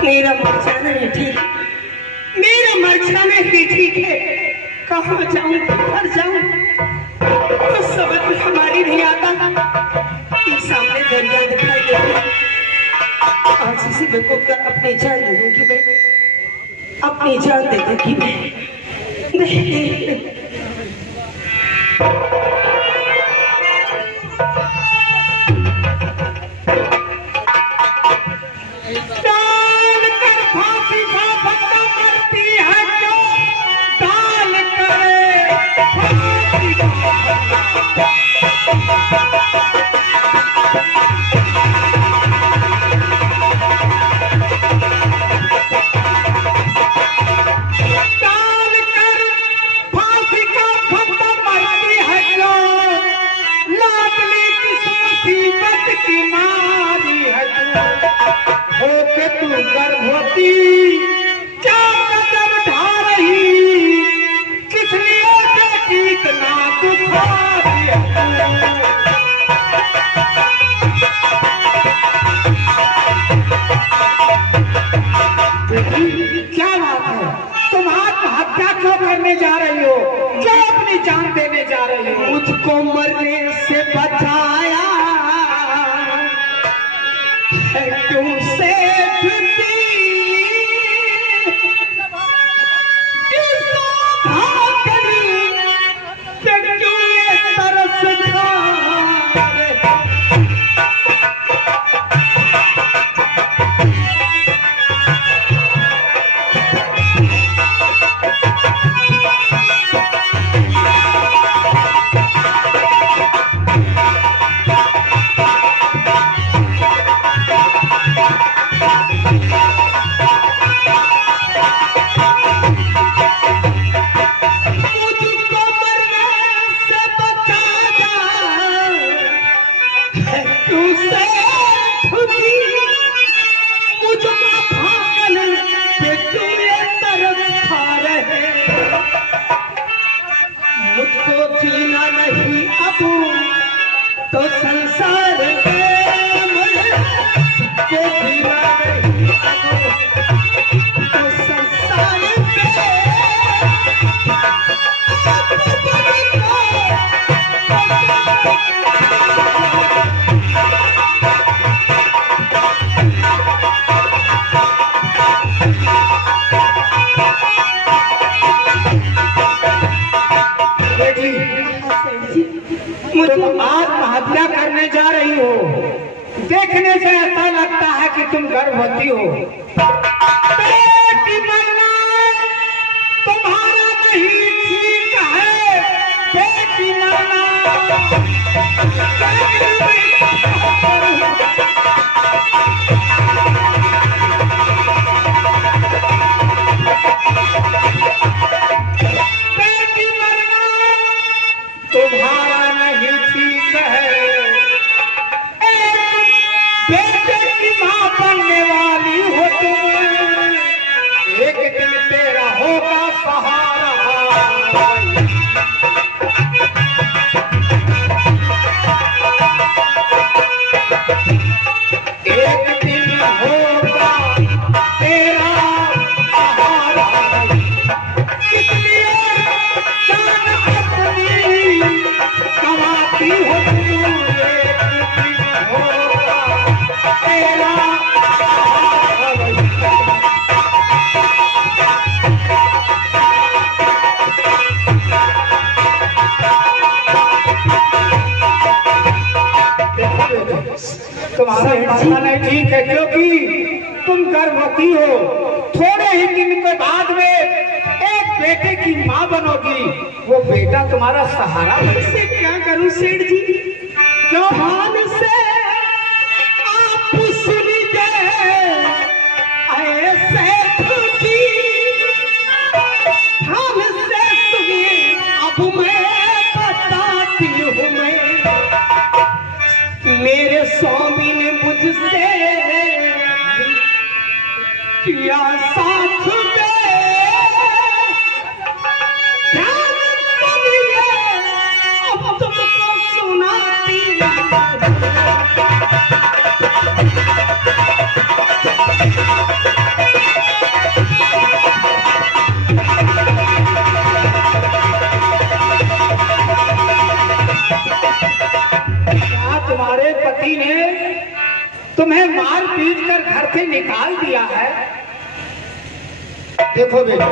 मेरा मर जाना है ठीक, मेरा मर जाना ही ठीक है। कहाँ जाऊं, किधर जाऊं, तो समझ में हमारी नहीं आता। सामने दरिया दिखाई दे रही, आज इसी बेवकूफ का अपनी जान दे दूंगी मैं, अपनी जान दे दूंगी मैं। जा रही हो, जो अपनी जान देने जा रही हो। मुझको मरने से बचाया है तुमसे तो संसार तो संसार तुम आत्महत्या करने जा रही हो। देखने से ऐसा लगता है कि तुम गर्भवती हो। बेटी मरना तुम्हारा नहीं ठीक है, बेटी मरना तुम्हारा नहीं ठीक है। बेटे की मां बनने वाली हो तुम, एक दिन तेरा होगा सहारा। एक दिन होगा तेरा सहारा, इसलिए जान अपनी कमाती हो तुम्हारा मानना नहीं ठीक है, क्योंकि तुम गर्भवती हो। थोड़े ही दिन के बाद में एक बेटे की की माँ बनोगी, वो बेटा तुम्हारा सहारा। इससे क्या करूं सेठ जी? क्यों? ध्यान से आप सुनिए ऐसे जी, ध्यान से सुनिए अब मैं बताती हूँ। मेरे स्वामी ने मुझसे किया साथ में, ध्यान सुनिए अब तुमको सुनाती तुम्हारे पति ने तुम्हें मार पीट कर घर से निकाल दिया है। देखो बेटा,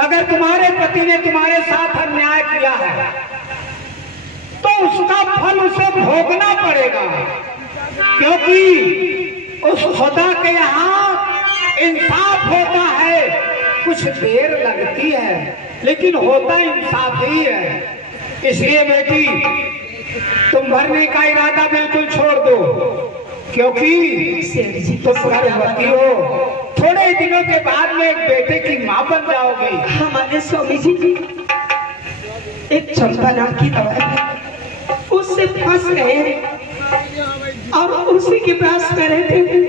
अगर तुम्हारे पति ने तुम्हारे साथ अन्याय किया है तो उसका फल उसे भोगना पड़ेगा, क्योंकि उस खुदा के यहाँ इंसाफ होता है। कुछ देर लगती है लेकिन होता इंसाफ ही है। इसलिए बेटी, तुम भरने का इरादा बिल्कुल छोड़ दो, क्योंकि तुम गर्भवती हो। थोड़े दिनों के बाद में एक बेटे की माँ बन जाओगी। हमारे स्वामी जी एक चंपा नाम की दवा है, उससे फंस गए और उसी के पास में रहते थे।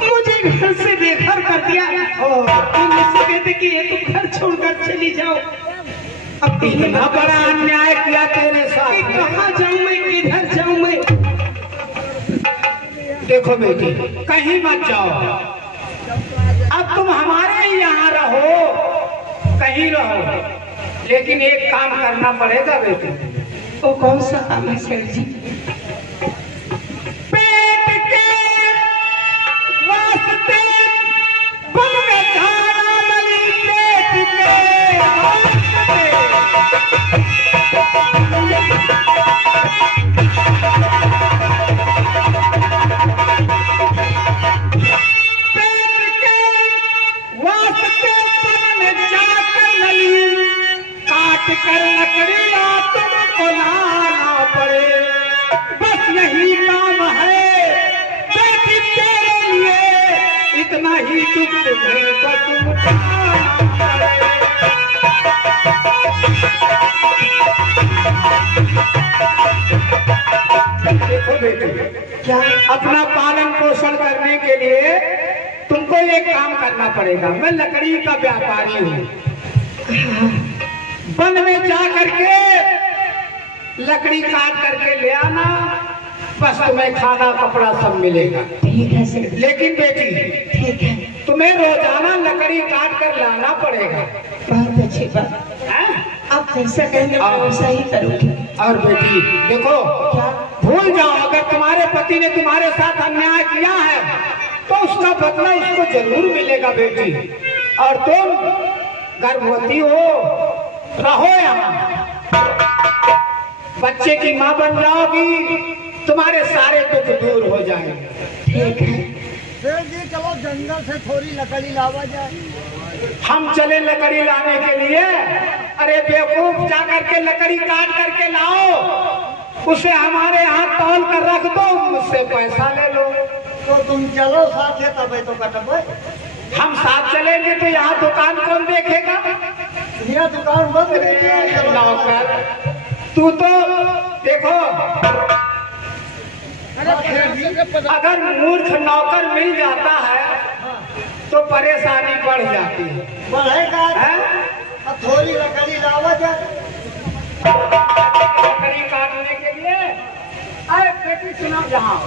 मुझे घर से बेघर कर दिया और मुझसे कहते कि ये तुम घर छोड़कर चली जाओ। अब इतना बड़ा अन्याय किया तेरे साथ, कहाँ जाऊं मैं, किधर जाऊं मैं? देखो बेटी, कहीं मत जाओ। अब तुम हमारे ही यहाँ रहो, कहीं रहो, लेकिन एक काम करना पड़ेगा बेटी। वो कौन सा काम है सर जी? पेट के वास्ते बन में जाना मली, पेट के वास्ते। कर लकड़ियां तुमको लाना पड़े, बस यही काम है बेटी तेरे लिए। इतना ही दुख तुम्हें बस उठाना पड़े। देखो बेटी, क्या? अपना पालन पोषण करने के लिए तुमको एक काम करना पड़ेगा। मैं लकड़ी का व्यापारी हूँ। वन में जा करके लकड़ी काट करके ले आना, बस तुम्हें खाना कपड़ा सब मिलेगा। ठीक है सर। लेकिन बेटी, ठीक है, तुम्हें रोजाना लकड़ी काट कर लाना पड़ेगा। बहुत अच्छी बात। आप जैसा कहेंगे मैं वैसा ही करूँगी। और बेटी देखो, क्या? भूल जाओ, अगर तुम्हारे पति ने तुम्हारे साथ अन्याय किया है तो उसका बदला उसको जरूर मिलेगा बेटी। और तुम गर्भवती हो, रहो यहाँ, बच्चे की माँ बन जाओगी, तुम्हारे सारे दुख दूर हो जाएंगे। ठीक है सेठ जी, चलो जंगल से थोड़ी लकड़ी लावा जाए। हम चले लकड़ी लाने के लिए? अरे बेवकूफ, जा करके लकड़ी काट करके लाओ, उसे हमारे यहाँ तौल कर रख दो, मुझसे पैसा ले लो। तो तुम चलो साथ है, तब तो कटबे। हम साथ चलेंगे तो यहाँ दुकान कौन देखेगा? यह दुकान बंद है। नौकर, तू तो देखो, अगर मूर्ख नौकर मिल जाता है तो परेशानी बढ़ जाती है। बढ़ेगा, हैं? अब थोड़ी लकड़ी लावा जाए। लकड़ी काटने के लिए अरे बेटी सुना, यहाँ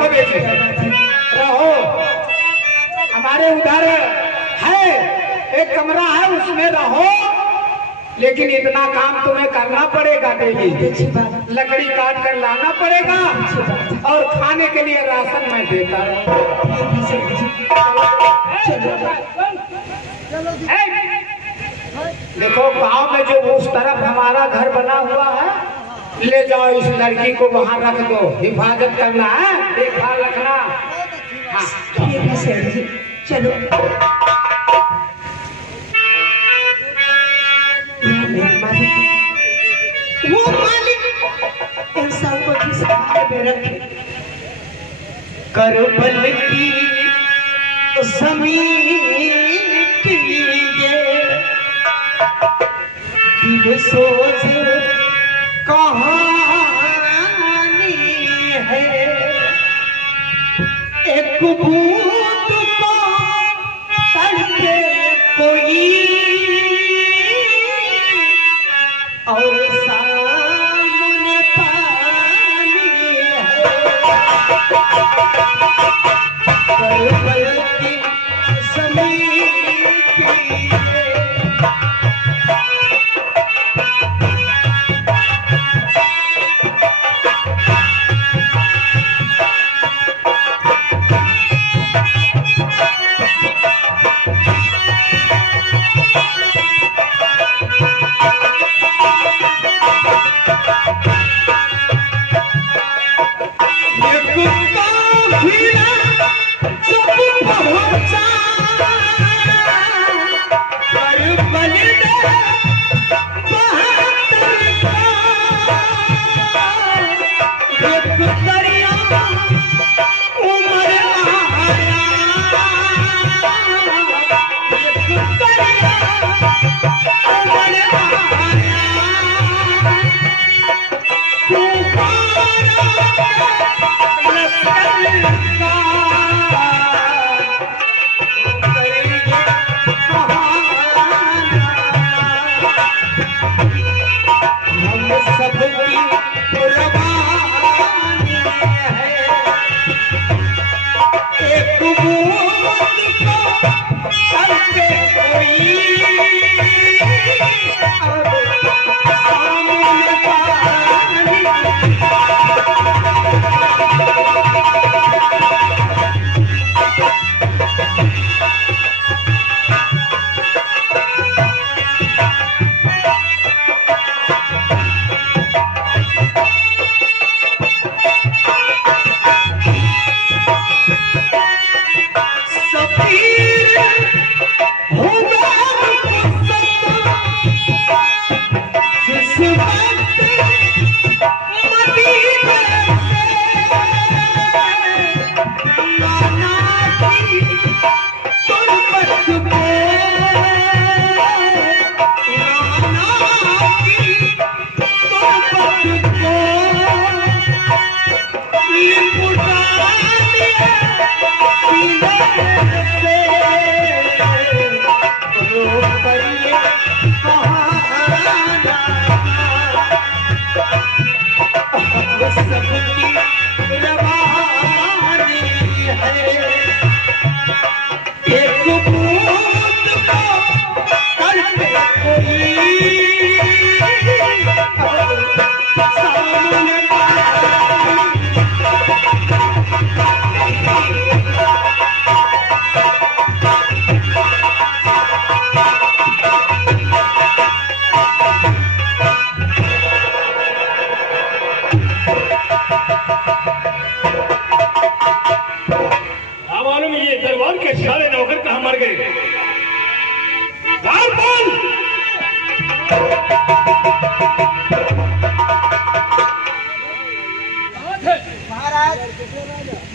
बेटी रहो, हमारे उधर है एक कमरा है, उसमें रहो, लेकिन इतना काम तुम्हें करना पड़ेगा डेली। लकड़ी काट कर लाना पड़ेगा और खाने के लिए राशन मैं देता देखो, गांव में जो उस तरफ हमारा घर बना हुआ है, ले जाओ इस लड़की को, वहां रख दो, हिफाजत करना है, देखभाल रखना। हाँ, ठीक है सर जी। चलो वो मालिक इंसान को किस हाल में रखे। करबल की समीट लीजिए दिल सोच कहानी है, एक बूंद को तड़पे कोई और सामने पानी है। करबल की समीट लीजिए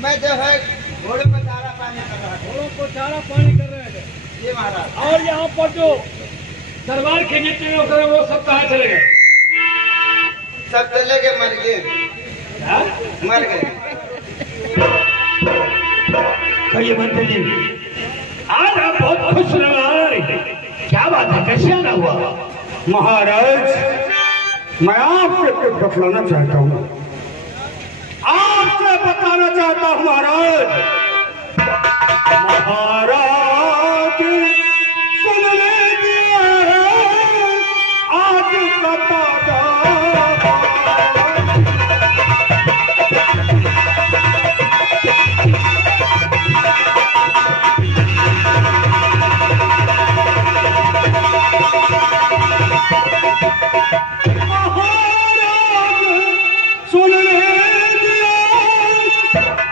मैं जो है घोड़ों को चारा पानी कर रहा था। घोड़ों को चारा पानी कर रहे थे जी महाराज। और यहाँ पर जो दरबार के जितने लोग हैं वो सब कहाँ चले गए? सब चले गए, मर गए, मर गए। कहिए मंत्री जी, आज आप बहुत खुश नजर आ रहे हैं, क्या बात है, कैसे आना हुआ? महाराज मैं आपसे कुछ बतलाना चाहता हूँ, आपसे बताना चाहता हूँ महाराज। महाराज सुन लीजिए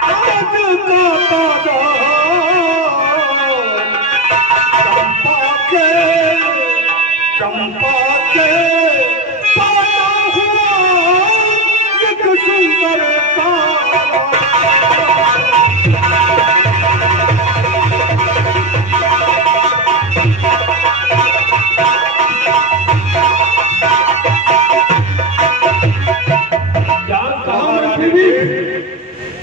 आज का ताजा चंपा के पाया हुआ एक सुंदर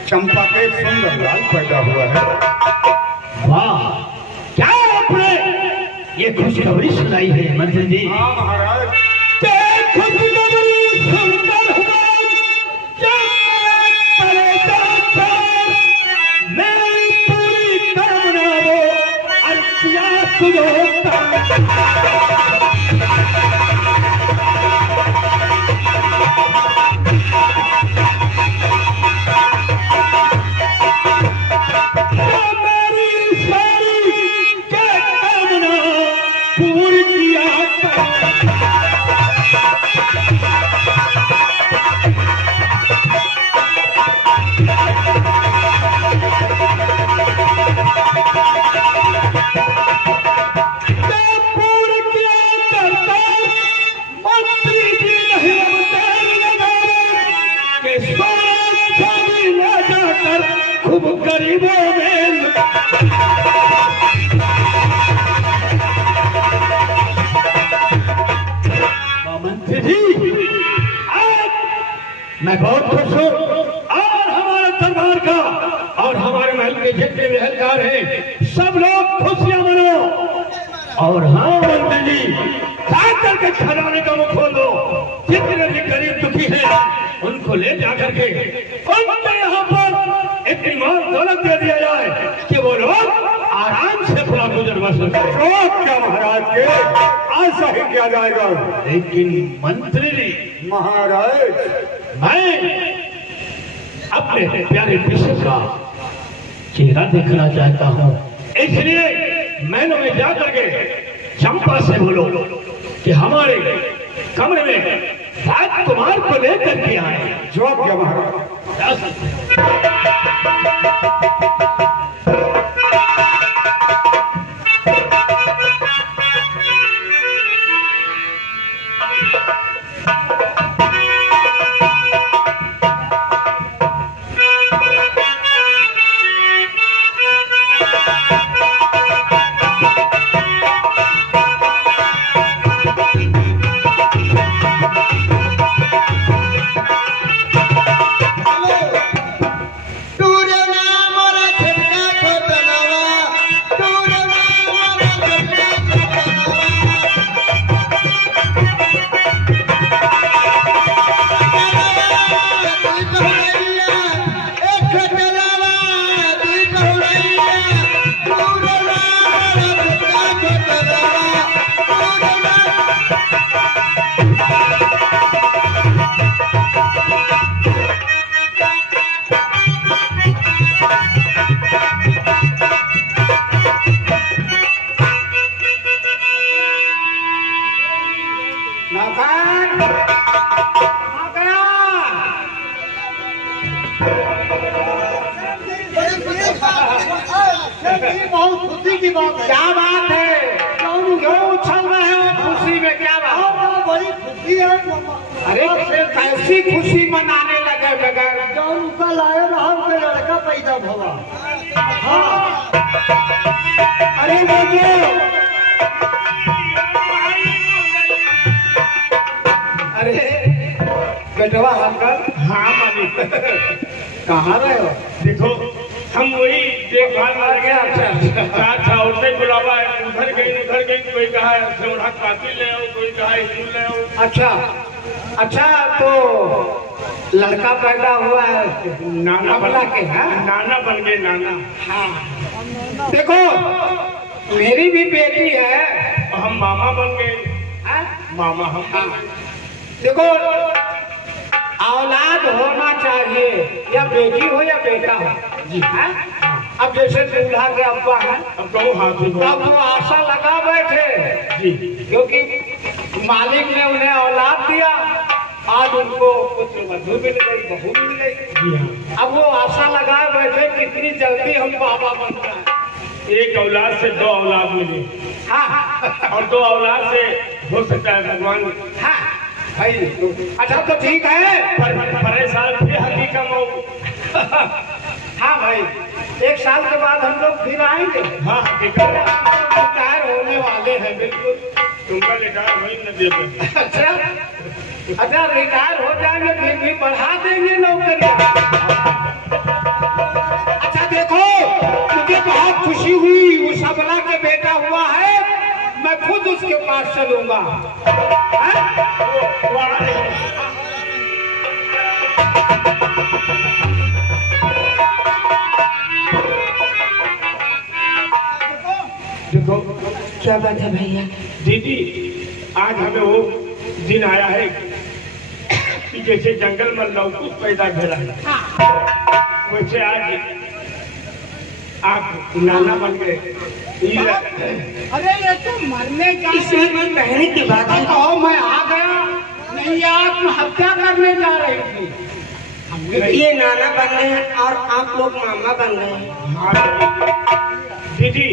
चंपा के सुंदर लाल पैदा हुआ है। वाह, क्या आपने ये खुशखबरी सुनाई है मंत्री जी? हाँ महाराज, खुशखबरी सुनकर हुआ मैं पूरी करना वो अर्पिया सुनोता। खूब गरीबों में मंत्री जी, मैं बहुत खुश हूँ और हमारे दरबार का और हमारे महल के जितने भी हलकार हैं सब लोग खुशियां मनो। और हाँ मंत्री जी, जाकर के खजाने का मुख खोल दो, जितने भी गरीब दुखी हैं उनको ले जाकर के उनको यहाँ पर इतनी माल दौलत दे दिया जाए कि वो लोग आराम से अपना गुजर बसर करें। क्या महाराज के ऐसा ही किया जाएगा। लेकिन मंत्री जी, महाराज मैं अपने प्यारे विषय का चेहरा देखना चाहता हूँ, इसलिए मैंने में जाकर के चंपा से बोलो कि हमारे कमरे में राजकुमार को लेकर के आए। जवाब क्या महाराज? बहुत खुशी की बात है। क्या बात है? क्यों उछल रहे हो खुशी में? क्या बात? बड़ी खुशी है। अरे कैसी खुशी मनाने लगे बगैर? जौन कल आए रहा के लड़का पैदा भवा। हाँ, अरे वो जो अरे बेटवा अंकल। हाँ मालिक, कहाँ रहे हो? देखो हम वही देखभाल आ गया। अच्छा उठे बुलावा है, उधर गई कोई कहा सोना काफी ले आओ, कोई कहा स्कूल ले आओ। अच्छा तो लड़का पैदा हुआ है नाना बना के? नाना बन गए नाना। हाँ, देखो मेरी भी बेटी है, हम मामा बन गए। हाँ? मामा हम देखो औलाद होना चाहिए, या बेटी हो या बेटा हो जी। हाँ? अब जैसे दूल्हा के अब्बा है, अब कहो हाथी हो। अब वो आशा लगा बैठे जी, क्योंकि मालिक ने उन्हें औलाद दिया, आज उनको पुत्र वधू मिल गई, बहू मिल गई। जी हाँ। अब वो आशा लगाए बैठे कितनी जल्दी हम बाबा बन जाए। एक औलाद से 2 औलाद मिली हाँ, और 2 औलाद से हो सकता है भगवान। हाँ भाई अच्छा तो ठीक है, परेशान थे हकीकत में। हाँ भाई 1 साल के बाद हम लोग फिर आएंगे। हाँ हकीकत रिटायर होने वाले हैं बिल्कुल। तुमका रिटायर वही न दे दे। अच्छा अच्छा रिटायर हो जाएंगे फिर भी बढ़ा देंगे नौकरी। अच्छा देखो मुझे बहुत खुशी हुई, वो सबला के बेटा हुआ है, मैं खुद उसके पास चलूंगा। देखो क्या बात है भैया? दीदी, आज हमें वो दिन आया है कि जैसे जंगल में लौकुश पैदा भेला वैसे आज आप नाना बन गए। अरे ये तो मरने का इसमें कोई कहने की बात है? कहो मैं आ गया, नहीं आत्महत्या करने जा रही थी। ये नाना बन गए हैं और आप लोग मामा बन गए हैं। दीदी